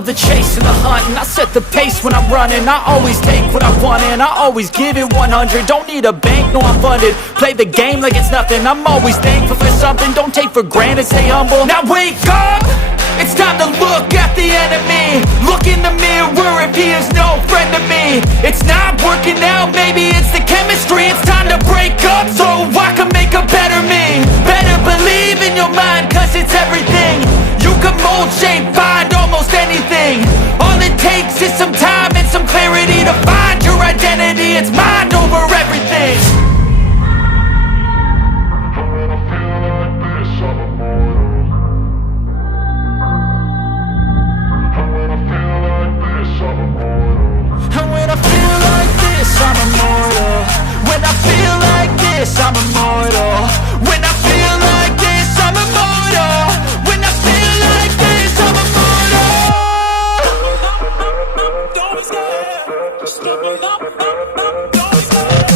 love the chase and the hunt, and I set the pace when I'm running. I always take what I want and I always give it 100. Don't need a bank, no I'm funded. Play the game like it's nothing. I'm always thankful for something. Don't take for granted, stay humble. Now wake up! It's time to look at the enemy. Look in the mirror if he is no friend to me. It's not working out, maybe it's the chemistry. It's time to break up so I can make a better me. Better believe in your mind, cause it's everything. You can mold, shape, find almost anything. All it takes is some time and some clarity to find your identity. It's mind over everything. I'm immortal. When I feel like this, I'm immortal. When I feel like this, I'm immortal. When I feel like this, I'm immortal. Don't be scared. Just level up. Don't be scared.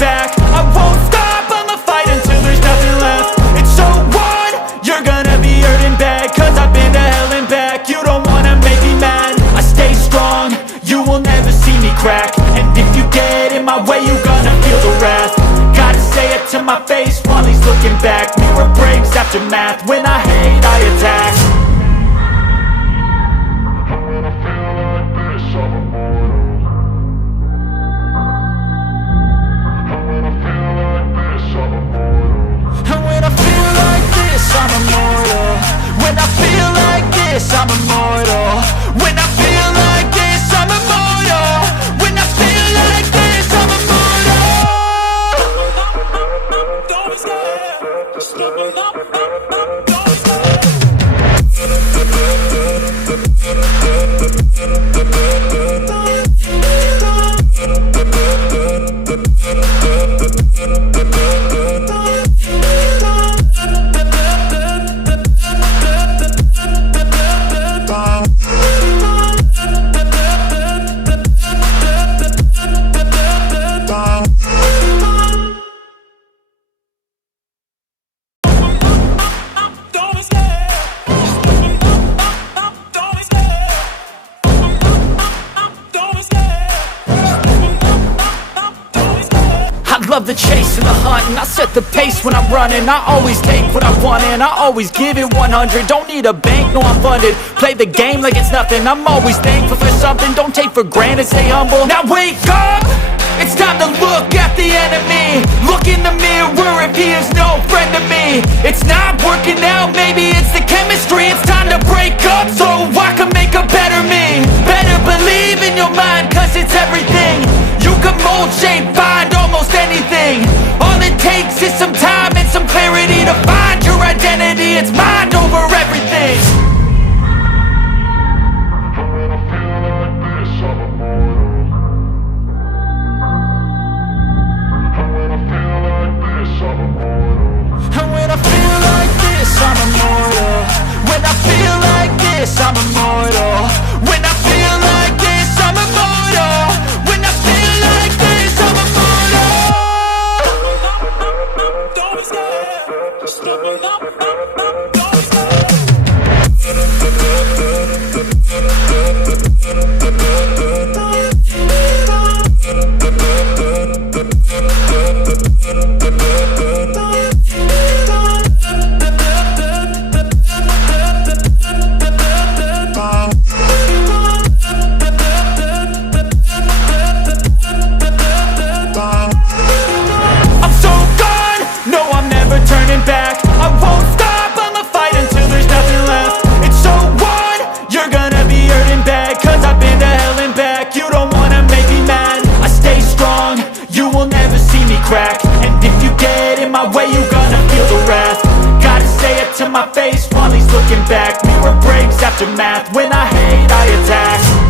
Back. I won't stop, I'ma fight until there's nothing left. It's so on, you're gonna be hurting bad, cause I've been to hell and back. You don't wanna make me mad, I stay strong, you will never see me crack. And if you get in my way, you're gonna feel the wrath. Gotta say it to my face while he's looking back. Mirror breaks after math, when I hate I attack. I'm immortal. When I feel like this, I'm immortal. When I feel like this, I'm immortal. When I feel like this, I'm immortal. Don't be scared. Just level up. Don't be scared. Love the chase and the hunt, and I set the pace when I'm running. I always take what I want and I always give it 100. Don't need a bank, no I'm funded. Play the game like it's nothing. I'm always thankful for something. Don't take for granted, stay humble. Now wake up! It's time to look at the enemy. Look in the mirror if he is no friend to me. It's not working out, maybe it's the chemistry. It's time to break up so I can make a better me. Better believe in your mind, cause it's everything. You can mold, shape, find almost anything. All it takes is some time and some clarity to find your identity. It's mind over everything. And when I feel like this, I'm immortal. When I feel like this, I'm immortal. When I feel like this, I'm immortal. When I feel like this, I'm immortal. Don't be scared. Just level up. Don't be scared. crack. And if you get in my way, you gonna feel the wrath. Gotta say it to my face while he's looking back. Mirror breaks after math. When I hate, I attack.